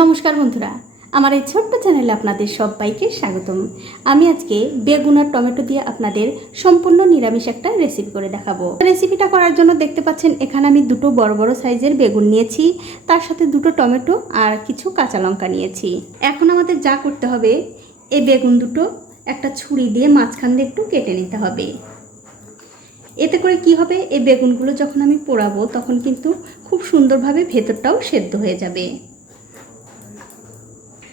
নমস্কার বন্ধুরা, আমার এই ছোট্ট চ্যানেলে আপনাদের সবাইকে স্বাগতম। আমি আজকে বেগুন আর টমেটো দিয়ে আপনাদের সম্পূর্ণ নিরামিষ একটা রেসিপি করে দেখাবো। রেসিপিটা করার জন্য দেখতে পাচ্ছেন, এখানে আমি দুটো বড় বড় সাইজের বেগুন নিয়েছি, তার সাথে দুটো টমেটো আর কিছু কাঁচা লঙ্কা নিয়েছি। এখন আমাদের যা করতে হবে, এই বেগুন দুটো একটা ছুরি দিয়ে মাঝখান দিয়ে একটু কেটে নিতে হবে। এতে করে কি হবে, এই বেগুনগুলো যখন আমি পোড়াবো, তখন কিন্তু খুব সুন্দরভাবে ভেতরটাও সেদ্ধ হয়ে যাবে।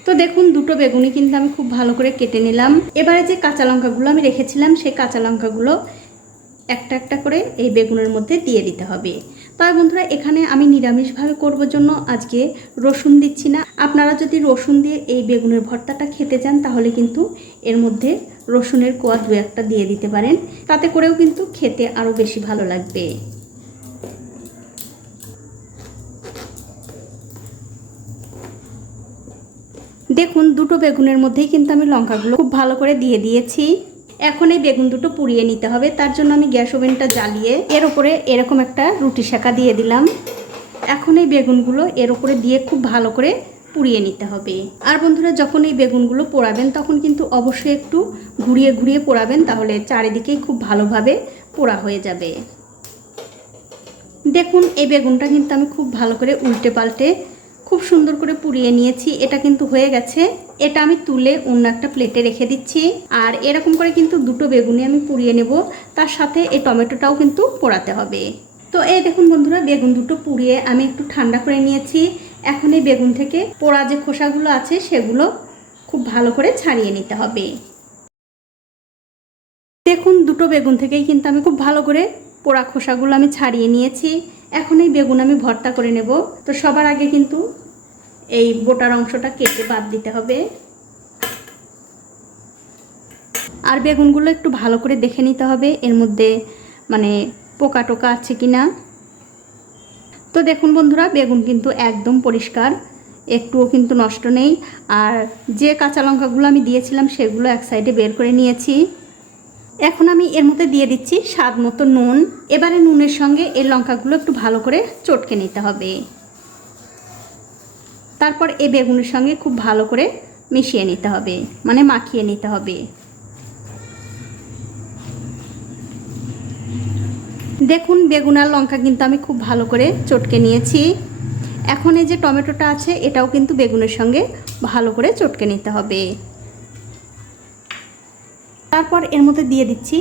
তো দেখুন, দুটো বেগুনি কিন্তু আমি খুব ভালো করে কেটে নিলাম। এবারে যে কাঁচা লঙ্কাগুলো আমি রেখেছিলাম, সেই কাঁচা লঙ্কাগুলো একটা একটা করে এই বেগুনের মধ্যে দিয়ে দিতে হবে। তবে বন্ধুরা, এখানে আমি নিরামিষভাবে করব জন্য আজকে রসুন দিচ্ছি না। আপনারা যদি রসুন দিয়ে এই বেগুনের ভর্তাটা খেতে চান, তাহলে কিন্তু এর মধ্যে রসুনের কোয়া দু একটা দিয়ে দিতে পারেন। তাতে করেও কিন্তু খেতে আরও বেশি ভালো লাগবে। দেখুন, দুটো বেগুনের মধ্যেই কিন্তু আমি লঙ্কাগুলো খুব ভালো করে দিয়ে দিয়েছি। এখন এই বেগুন দুটো পুড়িয়ে নিতে হবে। তার জন্য আমি গ্যাস ওভেনটা জ্বালিয়ে এর ওপরে এরকম একটা রুটি শাঁকা দিয়ে দিলাম। এখন এই বেগুনগুলো এর ওপরে দিয়ে খুব ভালো করে পুড়িয়ে নিতে হবে। আর বন্ধুরা, যখন এই বেগুনগুলো পোড়াবেন, তখন কিন্তু অবশ্যই একটু ঘুরিয়ে ঘুরিয়ে পোড়াবেন, তাহলে চারিদিকেই খুব ভালোভাবে পোড়া হয়ে যাবে। দেখুন, এই বেগুনটা কিন্তু আমি খুব ভালো করে উল্টে পাল্টে খুব সুন্দর করে পুড়িয়ে নিয়েছি, এটা কিন্তু হয়ে গেছে। এটা আমি তুলে অন্য একটা প্লেটে রেখে দিচ্ছি। আর এরকম করে কিন্তু দুটো বেগুনি আমি পুড়িয়ে নেব। তার সাথে এই টমেটোটাও কিন্তু পোড়াতে হবে। তো এই দেখুন বন্ধুরা, বেগুন দুটো পুড়িয়ে আমি একটু ঠান্ডা করে নিয়েছি। এখন এই বেগুন থেকে পোড়া যে খোসাগুলো আছে, সেগুলো খুব ভালো করে ছাড়িয়ে নিতে হবে। দেখুন, দুটো বেগুন থেকেই কিন্তু আমি খুব ভালো করে পোড়া খোসাগুলো আমি ছাড়িয়ে নিয়েছি। এখন এই বেগুন আমি ভর্তা করে নেব। তো সবার আগে কিন্তু এই বোটার অংশটা কেটে বাদ দিতে হবে। আর বেগুনগুলো একটু ভালো করে দেখে নিতে হবে, এর মধ্যে মানে পোকা টোকা আছে কি না তো দেখুন বন্ধুরা, বেগুন কিন্তু একদম পরিষ্কার, একটুও কিন্তু নষ্ট নেই। আর যে কাঁচা লঙ্কাগুলো আমি দিয়েছিলাম, সেগুলো এক সাইডে বের করে নিয়েছি। এখন আমি এর মধ্যে দিয়ে দিচ্ছি স্বাদ মতো নুন। এবারে নুনের সঙ্গে এই লঙ্কাগুলো একটু ভালো করে চটকে নিতে হবে। তারপর এই বেগুনের সঙ্গে খুব ভালো করে মিশিয়ে নিতে হবে মানে মাখিয়ে নিতে হবে। দেখুন, বেগুন আর লঙ্কা কিন্তু আমি খুব ভালো করে চটকে নিয়েছি। এখন এই যে টমেটোটা আছে, এটাও কিন্তু বেগুনের সঙ্গে ভালো করে চটকে নিতে হবে। তারপর এর মধ্যে দিয়ে দিচ্ছি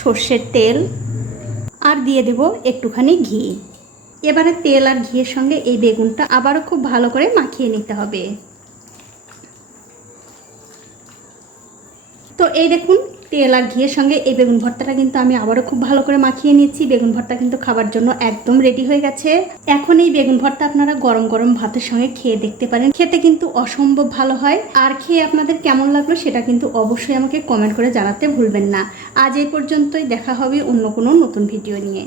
সর্ষের তেল আর দিয়ে দেব একটুখানি ঘি। এবারে তেল আর ঘিয়ের সঙ্গে এই বেগুনটা আবারও খুব ভালো করে মাখিয়ে নিতে হবে। তো এই দেখুন তেল আর ঘিয়ের সঙ্গে এই বেগুন ভর্তাটা কিন্তু আমি আবারও খুব ভালো করে মাখিয়ে নিচ্ছি। বেগুন ভর্তা কিন্তু খাবার জন্য একদম রেডি হয়ে গেছে। এখন এই বেগুন ভর্তা আপনারা গরম গরম ভাতের সঙ্গে খেয়ে দেখতে পারেন। খেতে কিন্তু অসম্ভব ভালো হয়। আর খেয়ে আপনাদের কেমন লাগল সেটা কিন্তু অবশ্যই আমাকে কমেন্ট করে জানাতে ভুলবেন না। আজ এই পর্যন্তই দেখা হবে অন্য কোনো নতুন ভিডিও নিয়ে।